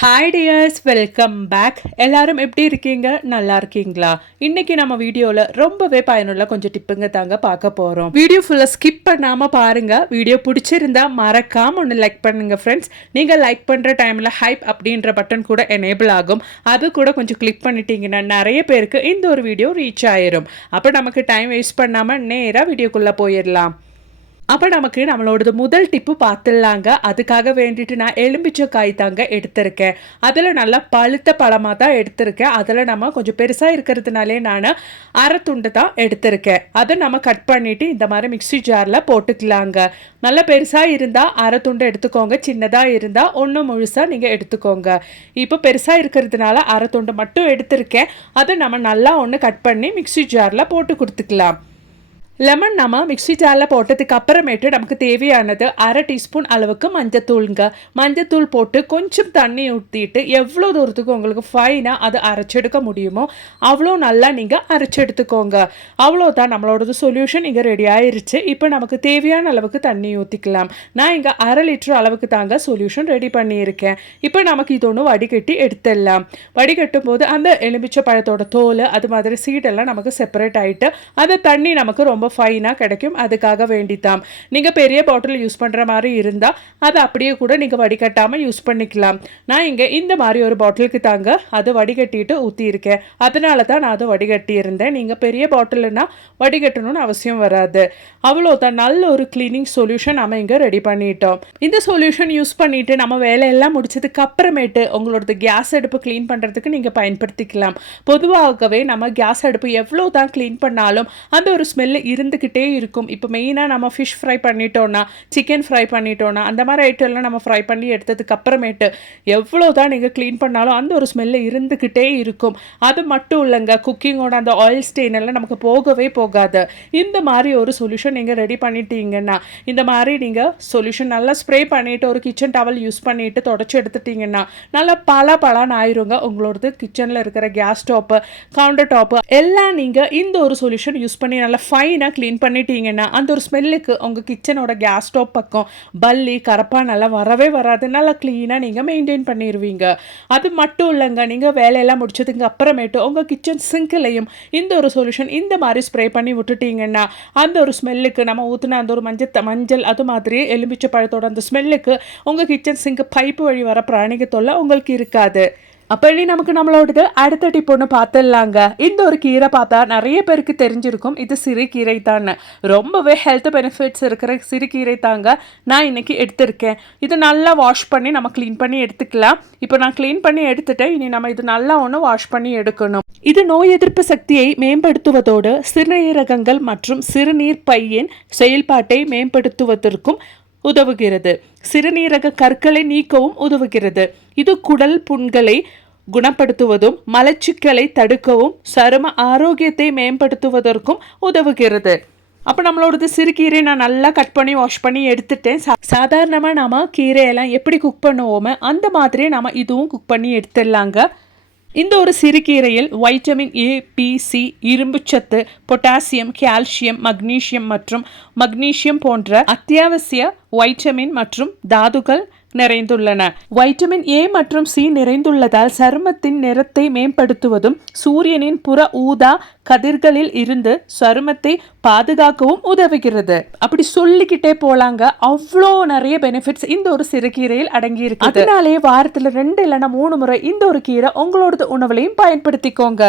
Hi tears, welcome back. எல்லாரும் எப்படி இருக்கீங்க? நல்லா இருக்கீங்களா? இன்னைக்கு நம்ம வீடியோவில் ரொம்பவே பயனுள்ள கொஞ்சம் டிப்புங்க தாங்க பார்க்க போகிறோம். வீடியோ ஃபுல்லாக ஸ்கிப் பண்ணாமல் பாருங்க. வீடியோ பிடிச்சிருந்தா மறக்காம ஒன்று லைக் பண்ணுங்க ஃப்ரெண்ட்ஸ். நீங்கள் லைக் பண்ணுற டைமில் ஹைப் அப்படின்ற பட்டன் கூட எனேபிள் ஆகும். அது கூட கொஞ்சம் கிளிக் பண்ணிட்டீங்கன்னா நிறைய பேருக்கு இந்த ஒரு வீடியோ ரீச் ஆயிரும். அப்போ நமக்கு டைம் வேஸ்ட் பண்ணாமல் நேராக வீடியோக்குள்ளே போயிடலாம். அப்போ நமக்கு நம்மளோடது முதல் டிப்பு பார்த்துடலாங்க. அதுக்காக வேண்டிட்டு நான் எலும்பிச்சக்காய் தாங்க எடுத்திருக்கேன். அதில் நல்லா பழுத்த பழமாக தான் எடுத்திருக்கேன். அதில் நம்ம கொஞ்சம் பெருசாக இருக்கிறதுனாலே நான் அரை துண்டு தான் எடுத்திருக்கேன். அதை நம்ம கட் பண்ணிவிட்டு இந்த மாதிரி மிக்ஸி ஜாரில் போட்டுக்கலாங்க. நல்லா பெருசாக இருந்தால் அரை துண்டு எடுத்துக்கோங்க, சின்னதாக இருந்தால் ஒன்று முழுசாக நீங்கள் எடுத்துக்கோங்க. இப்போ பெருசாக இருக்கிறதுனால அரை துண்டு மட்டும் எடுத்திருக்கேன். அதை நம்ம நல்லா ஒன்று கட் பண்ணி மிக்ஸி ஜாரில் போட்டு கொடுத்துக்கலாம். லெமன் நம்ம மிக்ஸி ஜாரில் போட்டதுக்கு அப்புறமேட்டு நமக்கு தேவையானது அரை டீஸ்பூன் அளவுக்கு மஞ்சத்தூளுங்க. மஞ்சத்தூள் போட்டு கொஞ்சம் தண்ணி ஊற்றிட்டு எவ்வளோ தூரத்துக்கு உங்களுக்கு ஃபைனாக அதை அரைச்செடுக்க முடியுமோ அவ்வளோ நல்லா நீங்கள் அரைச்செடுத்துக்கோங்க. அவ்வளோதான், நம்மளோடது சொல்யூஷன் இங்கே ரெடி ஆயிடுச்சு. இப்போ நமக்கு தேவையான அளவுக்கு தண்ணி ஊற்றிக்கலாம். நான் இங்கே அரை லிட்டர் அளவுக்கு தாங்க சொல்யூஷன் ரெடி பண்ணியிருக்கேன். இப்போ நமக்கு இது ஒன்று வடிகட்டி எடுத்துடலாம். வடிகட்டும் போது அந்த எலுமிச்சை பழத்தோட தோல் அது மாதிரி சீடெல்லாம் நமக்கு செப்பரேட் ஆகிட்டு அந்த தண்ணி நமக்கு ரொம்ப ஃபைனாக கிடைக்கும். அதுக்காக வேண்டித்தான். நீங்கள் பெரிய பாட்டில் யூஸ் பண்ணுற மாதிரி இருந்தால் அதை அப்படியே கூட நீங்கள் வடிகட்டாமல் யூஸ் பண்ணிக்கலாம். நான் இங்கே இந்த மாதிரி ஒரு பாட்டிலுக்கு தாங்க அது வடிகட்டிட்டு ஊற்றியிருக்கேன். அதனால தான் நான் அதை வடிகட்டி இருந்தேன். நீங்கள் பெரிய பாட்டில்னா வடிகட்டணும்னு அவசியம் வராது. அவ்வளோதான், நல்ல ஒரு கிளீனிங் சொல்யூஷன் நம்ம இங்கே ரெடி பண்ணிட்டோம். இந்த சொல்யூஷன் யூஸ் பண்ணிவிட்டு நம்ம வேலையெல்லாம் முடிச்சதுக்கு அப்புறமேட்டு உங்களோட கேஸ் அடுப்பு க்ளீன் பண்ணுறதுக்கு நீங்கள் பயன்படுத்திக்கலாம். பொதுவாகவே நம்ம கேஸ் அடுப்பு எவ்வளோ தான் க்ளீன் பண்ணாலும் அந்த ஒரு ஸ்மெல்லு இருந்துக்கிட்டே இருக்கும். இப்போ மெயினாக நம்ம ஃபிஷ் ஃப்ரை பண்ணிட்டோன்னா, சிக்கன் ஃப்ரை பண்ணிட்டோன்னா, அந்த மாதிரி ஐட்டம்லாம் நம்ம ஃப்ரை பண்ணி எடுத்ததுக்கு அப்புறமேட்டு எவ்வளோ தான் நீங்கள் க்ளீன் பண்ணாலும் அந்த ஒரு ஸ்மெல்லு இருந்துக்கிட்டே இருக்கும். அது மட்டும் இல்லைங்க, குக்கிங்கோட அந்த ஆயில் ஸ்டெயின் எல்லாம் நமக்கு போகவே போகாது. இந்த மாதிரி ஒரு சொல்யூஷன் நீங்கள் ரெடி பண்ணிட்டீங்கன்னா, இந்த மாதிரி நீங்கள் சொல்யூஷன் நல்லா ஸ்ப்ரே பண்ணிவிட்டு ஒரு கிச்சன் டவல் யூஸ் பண்ணிவிட்டு தொடச்சி எடுத்துட்டிங்கன்னா நல்லா பலான்னு ஆயிருங்க. உங்களோடது கிச்சனில் இருக்கிற கேஸ் ஸ்டோப்பு, கவுண்டர் டாப்பு எல்லாம் நீங்கள் இந்த ஒரு சொல்யூஷன் யூஸ் பண்ணி நல்லா ஃபைனாக க்ளீன் பண்ணிட்டீங்கன்னா அந்த ஒரு ஸ்மெல்லுக்கு உங்கள் கிச்சனோட கேஸ் ஸ்டோப் பக்கம் பல்லி கரப்பா நல்லா வரவே வராது. நல்லா க்ளீனாக நீங்கள் மெயின்டைன் பண்ணிடுவீங்க. அது மட்டும் இல்லைங்க, நீங்கள் வேலையெல்லாம் முடிச்சதுக்கு அப்புறமேட்டு உங்கள் கிச்சன் சிங்க்லையும் இந்த ஒரு சொல்யூஷன் இந்த மாதிரி ஸ்ப்ரே பண்ணி விட்டுட்டீங்கன்னா அந்த ஒரு ஸ்மெல்லுக்கு நம்ம ஊற்றின அந்த ஒரு மஞ்சள் அது மாதிரி எலுமிச்சை பழத்தோட அந்த ஸ்மெல்லுக்கு உங்கள் கிச்சன் சிங்க் பைப்பு வழி வர பிராணிக தொல்லை உங்களுக்கு இருக்காது. அப்படி நமக்கு நம்மளோடது அடுத்த டிப் ஒன்று பார்த்துடலாங்க. இந்த ஒரு கீரை பார்த்தா நிறைய பேருக்கு தெரிஞ்சிருக்கும், இது சிறுகீரை தான். ரொம்பவே ஹெல்த் பெனிஃபிட்ஸ் இருக்கிற சிறுகீரை தாங்க நான் இன்னைக்கு எடுத்திருக்கேன். இது நல்லா வாஷ் பண்ணி நம்ம க்ளீன் பண்ணி எடுத்துக்கலாம். இப்போ நான் க்ளீன் பண்ணி எடுத்துட்டேன். இனி நம்ம இது நல்லா ஒன்று வாஷ் பண்ணி எடுக்கணும். இது நோய் எதிர்ப்பு சக்தியை மேம்படுத்துவதோடு சிறுநீரகங்கள் மற்றும் சிறுநீர் பையின் செயல்பாட்டை மேம்படுத்துவதற்கும் உதவுகிறது. சிறுநீரக கற்களை நீக்கவும் உதவுகிறது. இது குடல் புண்களை குணப்படுத்துவதும் மலச்சிக்கலை தடுக்கவும் சரும ஆரோக்கியத்தை மேம்படுத்துவதற்கும் உதவுகிறது. அப்போ நம்மளோடது சிறுகீரை நான் நல்லா கட் பண்ணி வாஷ் பண்ணி எடுத்துட்டேன். சாதாரணமாக நம்ம கீரையெல்லாம் எப்படி குக் பண்ணுவோமோ அந்த மாதிரியே நம்ம இதுவும் குக் பண்ணி எடுத்துடலாங்க. இந்த ஒரு சிறுகீரையில் வைட்டமின் ஏ, பி, சி, இரும்புச்சத்து, பொட்டாசியம், கால்சியம், மக்னீசியம் போன்ற அத்தியாவசிய வைட்டமின் மற்றும் தாதுக்கள் நிறைந்துள்ளன. வைட்டமின் ஏ மற்றும் சி நிறைந்துள்ளதால் சருமத்தின் நிறத்தை மேம்படுத்துவதும் சூரியனின் புற ஊதா கதிர்களில் இருந்து சருமத்தை பாதுகாக்கவும் உதவுகிறது. அப்படி சொல்லிக்கிட்டே போலாங்க. அவ்வளோ நிறைய பெனிஃபிட்ஸ் இந்த ஒரு சிறுகீரையில் அடங்கி இருக்கு. அதனாலே வாரத்தில் 2 இல்லைன்னா 3 முறை இந்த ஒரு கீரை உங்களோட உணவுலையும் பயன்படுத்திக்கோங்க.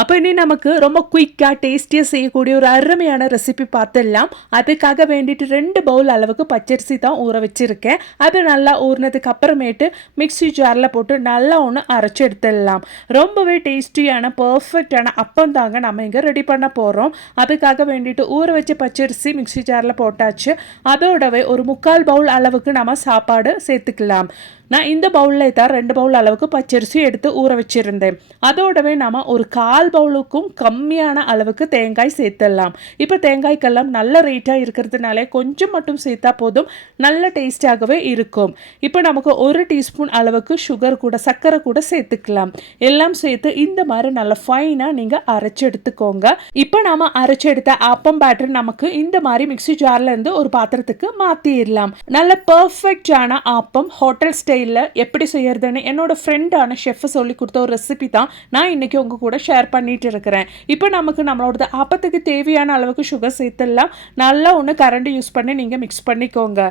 அப்போ இனி நமக்கு ரொம்ப குயிக்காக டேஸ்டியாக செய்யக்கூடிய ஒரு அருமையான ரெசிபி பார்த்துடலாம். அதுக்காக வேண்டிட்டு 2 பவுல் அளவுக்கு பச்சரிசி தான் ஊற வச்சுருக்கேன். அது நல்லா ஊறினதுக்கு அப்புறமேட்டு மிக்ஸி ஜாரில் போட்டு நல்லா ஒன்று அரைச்சி எடுத்துடலாம். ரொம்பவே டேஸ்டியான பர்ஃபெக்டான அப்பம் தாங்க நம்ம இங்கே ரெடி பண்ண போகிறோம். அதுக்காக வேண்டிட்டு ஊற வச்ச பச்சரிசி மிக்ஸி ஜாரில் போட்டாச்சு. அதோடவே ஒரு 3/4 பவுல் அளவுக்கு நம்ம சாப்பாடு சேர்த்துக்கலாம். நான் இந்த பவுலில் தான் 2 பவுல் அளவுக்கு பச்சரிசி எடுத்து ஊற வச்சுருந்தேன். அதோடவே நம்ம ஒரு 1/4 பவுலுக்கும் கம்மியான அளவுக்கு தேங்காய் சேர்த்துடலாம். இப்போ தேங்காய்க்கெல்லாம் நல்ல ரேட்டாக இருக்கிறதுனால கொஞ்சம் மட்டும் சேர்த்தா போதும், நல்ல டேஸ்டாகவே இருக்கும். இப்போ நமக்கு 1 டீஸ்பூன் அளவுக்கு சுகர் கூட சர்க்கரை கூட சேர்த்துக்கலாம். எல்லாம் சேர்த்து இந்த மாதிரி நல்ல ஃபைனாக நீங்கள் அரைச்சி எடுத்துக்கோங்க. இப்போ நம்ம அரைச்சி எடுத்த ஆப்பம் பேட்டர் நமக்கு இந்த மாதிரி மிக்ஸி ஜார்லேருந்து ஒரு பாத்திரத்துக்கு மாற்றிடலாம். நல்ல பர்ஃபெக்டான ஆப்பம் ஹோட்டல் ஸ்டைல் ஸ்டைலில் எப்படி செய்யறதுன்னு என்னோட ஃப்ரெண்டான ஷெஃப் சொல்லி கொடுத்த ஒரு ரெசிபி தான் நான் இன்றைக்கி உங்கள் கூட ஷேர் பண்ணிட்டு இருக்கிறேன். இப்போ நமக்கு நம்மளோட ஆப்பத்துக்கு தேவையான அளவுக்கு சுகர் சேர்த்துலாம் நல்லா ஒன்று கரண்டி யூஸ் பண்ணி நீங்கள் மிக்ஸ் பண்ணிக்கோங்க.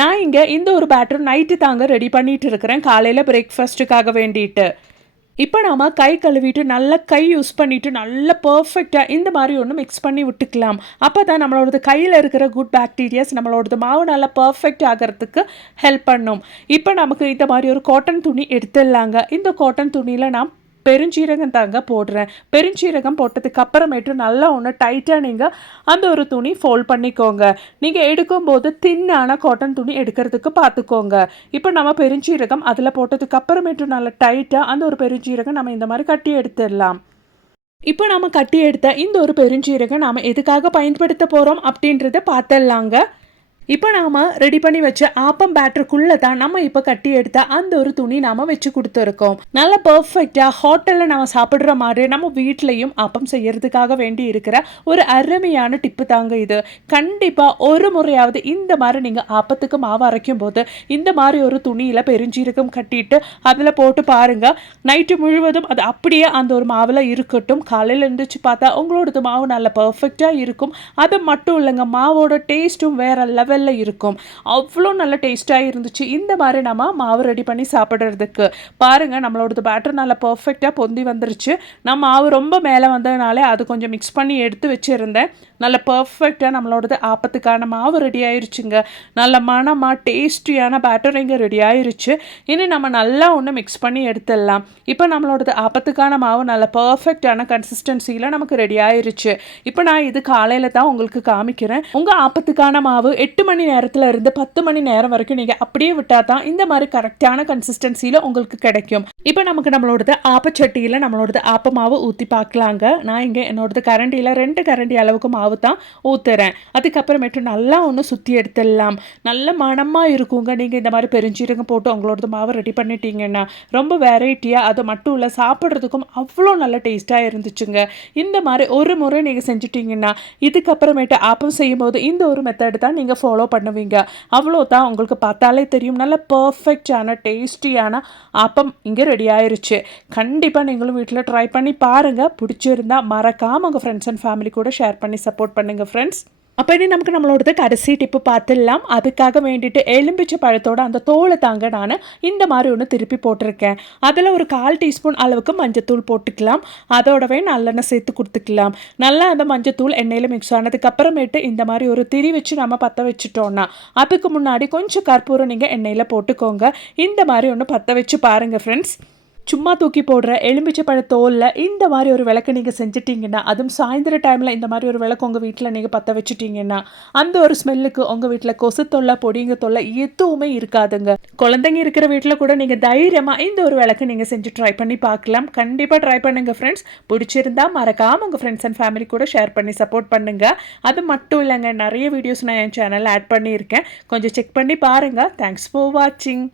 நான் இங்கே இந்த ஒரு பேட்டர் நைட்டு தாங்க ரெடி பண்ணிட்டு இருக்கிறேன், காலையில் பிரேக்ஃபாஸ்ட்டுக்காக வேண்டிட்டு. இப்போ நாம் கை கழுவிட்டு நல்லா கை யூஸ் பண்ணிவிட்டு நல்லா பர்ஃபெக்டாக இந்த மாதிரி ஒன்று மிக்ஸ் பண்ணி விட்டுக்கலாம். அப்போ தான் நம்மளோடது கையில் இருக்கிற குட் பாக்டீரியாஸ் நம்மளோடது மாவு நல்லா பர்ஃபெக்ட் ஆகிறதுக்கு ஹெல்ப் பண்ணும். இப்போ நமக்கு இந்த மாதிரி ஒரு காட்டன் துணி எடுத்துடலாங்க. இந்த காட்டன் துணியில் நான் பெருஞ்சீரகம் தாங்க போடுறேன். பெருஞ்சீரகம் போட்டதுக்கு அப்புறமேட்டு நல்லா ஒன்று டைட்டாக நீங்கள் அந்த ஒரு துணி ஃபோல்ட் பண்ணிக்கோங்க. நீங்கள் எடுக்கும்போது தின்னான காட்டன் துணி எடுக்கிறதுக்கு பார்த்துக்கோங்க. இப்போ நம்ம பெருஞ்சீரகம் அதில் போட்டதுக்கு அப்புறமேட்டு நல்லா டைட்டாக அந்த ஒரு பெருஞ்சீரகம் நம்ம இந்த மாதிரி கட்டி எடுத்துடலாம். இப்போ நம்ம கட்டி எடுத்த இந்த ஒரு பெருஞ்சீரகம் நாம் எதுக்காக பயன்படுத்த போகிறோம் அப்படின்றத பார்த்துடலாங்க. இப்போ நாம் ரெடி பண்ணி வச்ச ஆப்பம் பேட்டருக்குள்ளே தான் நம்ம இப்போ கட்டி எடுத்த அந்த ஒரு துணி நாம் வச்சு கொடுத்துருக்கோம். நல்லா பர்ஃபெக்டாக ஹோட்டலில் நம்ம சாப்பிட்ற மாதிரி நம்ம வீட்லேயும் ஆப்பம் செய்யறதுக்காக வேண்டி இருக்கிற ஒரு அருமையான டிப்பு தாங்க இது. கண்டிப்பாக ஒரு முறையாவது இந்த மாதிரி நீங்கள் ஆப்பத்துக்கு மாவு அரைக்கும் போது இந்த மாதிரி ஒரு துணியில் பெருஞ்சீரகம் கட்டிட்டு அதில் போட்டு பாருங்கள். நைட்டு முழுவதும் அது அப்படியே அந்த ஒரு மாவில் இருக்கட்டும். காலையில் இருந்துச்சு பார்த்தா உங்களோடது மாவு நல்லா பர்ஃபெக்டாக இருக்கும். அது மட்டும் இல்லைங்க, மாவோட டேஸ்ட்டும் வேறு லெவல் இருக்கும். அவ்வளோ நல்ல டேஸ்டாக இருந்துச்சு இந்த மாதிரி நம்ம மாவு ரெடி பண்ணி சாப்பிட்றதுக்கு. பாருங்கள், நம்மளோடது பேட்டர் நல்லா பர்ஃபெக்டாக பொந்தி வந்துருச்சு. நான் மாவு ரொம்ப மேலே வந்ததுனால அது கொஞ்சம் மிக்ஸ் பண்ணி எடுத்து வச்சுருந்தேன். நல்ல பர்ஃபெக்டாக நம்மளோடது ஆப்பத்துக்கான மாவு ரெடி ஆயிருச்சுங்க. நல்ல மனமாக டேஸ்டியான பேட்டர் இங்கே ரெடி ஆயிருச்சு. இனி நம்ம நல்லா ஒன்று மிக்ஸ் பண்ணி எடுத்துடலாம். இப்போ நம்மளோடது ஆப்பத்துக்கான மாவு நல்ல பர்ஃபெக்டான கன்சிஸ்டன்சியில் நமக்கு ரெடி ஆயிருச்சு. இப்போ நான் இது காலையில் தான் உங்களுக்கு காமிக்கிறேன். உங்கள் ஆப்பத்துக்கான மாவு 8 மணி நேரத்தில் இருந்து 10 மணி நேரம் வரைக்கும் நீங்கள் அப்படியே விட்டால் தான் இந்த மாதிரி கரெக்டான கன்சிஸ்டன்சியில் உங்களுக்கு கிடைக்கும். இப்போ நமக்கு நம்மளோடது ஆப்பச்சட்டியில் நம்மளோடது ஆப்ப மாவு ஊற்றி பார்க்கலாங்க. நான் இங்கே என்னோடது கரண்டியில் 2 கரண்டி அளவுக்கு மாவு தான் ஊற்றுறேன். அதுக்கப்புறமேட்டு நல்லா ஒன்று சுற்றி எடுத்துடலாம். நல்ல மணமாக இருக்குங்க. நீங்கள் இந்த மாதிரி பெருஞ்சீரகம் போட்டு உங்களோடது மாவு ரெடி பண்ணிட்டீங்கன்னா ரொம்ப வெரைட்டியாக, அது மட்டும் இல்லை சாப்பிட்றதுக்கும் அவ்வளோ நல்ல டேஸ்ட்டாக இருந்துச்சுங்க. இந்த மாதிரி ஒரு முறை நீங்கள் செஞ்சுட்டிங்கன்னா இதுக்கப்புறமேட்டு ஆப்பம் செய்யும் போது இந்த ஒரு மெத்தட் தான் நீங்கள் ஃபாலோ பண்ணுவீங்க. அவ்வளோதான், உங்களுக்கு பார்த்தாலே தெரியும் நல்ல பர்ஃபெக்டான டேஸ்டியான ஆப்பம் இங்கே ரெடி ஆயிருச்சு. கண்டிப்பாக நீங்களும் வீட்டில் ட்ரை பண்ணி பாருங்கள். பிடிச்சிருந்தா மறக்காமல் உங்கள் ஃப்ரெண்ட்ஸ் அண்ட் ஃபேமிலி கூட ஷேர் பண்ணி சப்போர்ட் பண்ணுங்கள் ஃப்ரெண்ட்ஸ். அப்போ இனி நமக்கு நம்மளோடது கடைசி டிப்பு பார்த்துடலாம். அதுக்காக வேண்டிட்டு எலும்பிச்சை பழத்தோட அந்த தோலை தாங்க நான் இந்த மாதிரி ஒன்று திருப்பி போட்டிருக்கேன். அதில் ஒரு 1/4 டீஸ்பூன் அளவுக்கு மஞ்சத்தூள் போட்டுக்கலாம். அதோடவே நல்லெண்ணெய் சேர்த்து கொடுத்துக்கலாம். நல்லா அந்த மஞ்சத்தூள் எண்ணெயில் மிக்ஸ் ஆனதுக்கு அப்புறமேட்டு இந்த மாதிரி ஒரு திரி வச்சு நம்ம பற்ற வச்சுட்டோன்னா அதுக்கு முன்னாடி கொஞ்சம் கற்பூரம் நீங்கள் எண்ணெயில் போட்டுக்கோங்க. இந்த மாதிரி ஒன்று பற்ற வச்சு பாருங்கள் ஃப்ரெண்ட்ஸ். சும்மா தூக்கி போடுற எலும்பிச்சை பழ தோலில் இந்த மாதிரி ஒரு விளக்கு நீங்கள் செஞ்சிட்டிங்கன்னா, அதுவும் சாயந்தர டைமில் இந்த மாதிரி ஒரு விளக்கு உங்கள் வீட்டில் நீங்கள் பற்ற வச்சுட்டிங்கன்னா அந்த ஒரு ஸ்மெல்லுக்கு உங்கள் வீட்டில் கொசு தொல்லை பொடிங்க தொல்லை எதுவுமே இருக்காதுங்க. குழந்தைங்க இருக்கிற வீட்டில் கூட நீங்கள் தைரியமாக இந்த ஒரு விளக்கு நீங்கள் செஞ்சு ட்ரை பண்ணி பார்க்கலாம். கண்டிப்பாக ட்ரை பண்ணுங்கள் ஃப்ரெண்ட்ஸ். பிடிச்சிருந்தா மறக்காமல் உங்கள் ஃப்ரெண்ட்ஸ் அண்ட் ஃபேமிலி கூட ஷேர் பண்ணி சப்போர்ட் பண்ணுங்கள். அது மட்டும் இல்லைங்க, நிறைய வீடியோஸ் நான் என் சேனலில் ஆட் பண்ணியிருக்கேன். கொஞ்சம் செக் பண்ணி பாருங்கள். தேங்க்ஸ் ஃபார் வாட்சிங்.